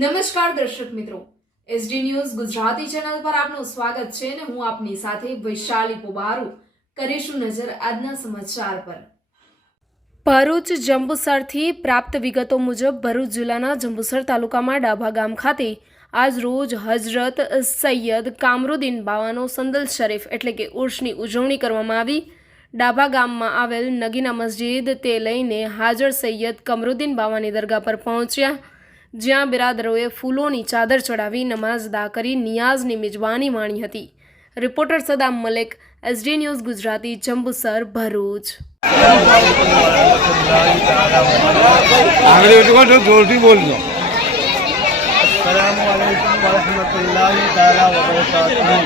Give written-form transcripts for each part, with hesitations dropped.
નમસ્કાર દર્શક મિત્રો, એસડી ન્યૂઝ ગુજરાતી ચેનલ પર આપનું સ્વાગત છે અને હું આપની સાથે વૈશાલી પોબારુ કરીશું નજર આજના સમાચાર પર। ભરૂચ જંબુસરથી પ્રાપ્ત વિગતો મુજબ ભરૂચ જિલ્લાના જંબુસર તાલુકામાં ડાભા ગામ ખાતે આજ રોજ હજરત સૈયદ કામરુદ્દીન બાવાનો સંદલ શરીફ એટલે કે ઉર્ષની ઉજવણી કરવામાં આવી। ડાભા ગામમાં આવેલ નગીના મસ્જિદ તે લઈને હાજર સૈયદ કમરુદ્દીન બાવાની દરગાહ પર પહોંચ્યા, જ્યાં બિરાદરોએ ફૂલોની ચાદર ચડાવી નમાઝ અદા કરી નિયાઝની મિજબાની માણી હતી। Reporter Saddam Malik, SD news Gujarati, Jambusar, Bharuch. अस्सलामुअलैकुम वरहमतुल्लाहि ताला वबरकातुहू।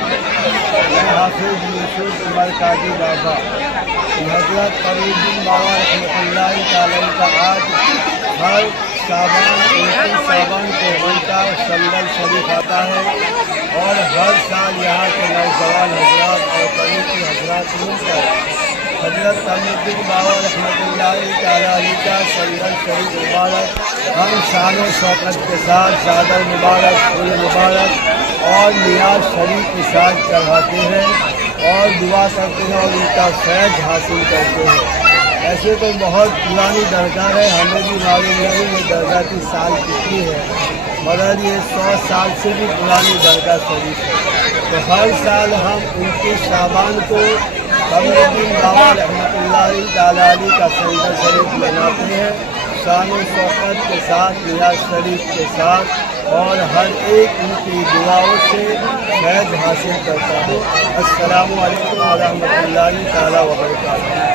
मैं हाफिज यूसुफ उमर काजी बाबा हज़रत कमरुद्दीन बाबा रहमतुल्लाहि ताला का आज हर सावन 29 सावन को उनका संदल शरीफ आता है और हर साल यहाँ के नौजवान हजरात और कमेटी हजरात मिलकर हज़रत कमरुद्दीन बाबा रहमतुल्लाहि ताला का संदल शरीफ मुबारक हम शान व शौकत के साथ चादर मुबारक, फूल मुबारक और नियाज शरीफ के साथ चढ़ाते हैं और दुआ करते हैं और उनका फैज़ हासिल करते हैं। ऐसे तो बहुत पुरानी दरगाह है, हमें भी मालूम नहीं ये दरगाह की साल कितनी है, मगर ये 100 साल से भी पुरानी दरगाह शरीफ है। तो हर साल हम 29 शाबान को कमरुद्दीन बाबा रहमतुल्लाहि ताला का संदल शरीफ मनाते हैं, शान व शौकत के साथ, नियाज शरीफ के साथ और हर एक उनकी दुआओं से फैज़ हासिल करता है। अस्सलामु अलैकुम व रहमतुल्लाहि ताला व बरकातुहू।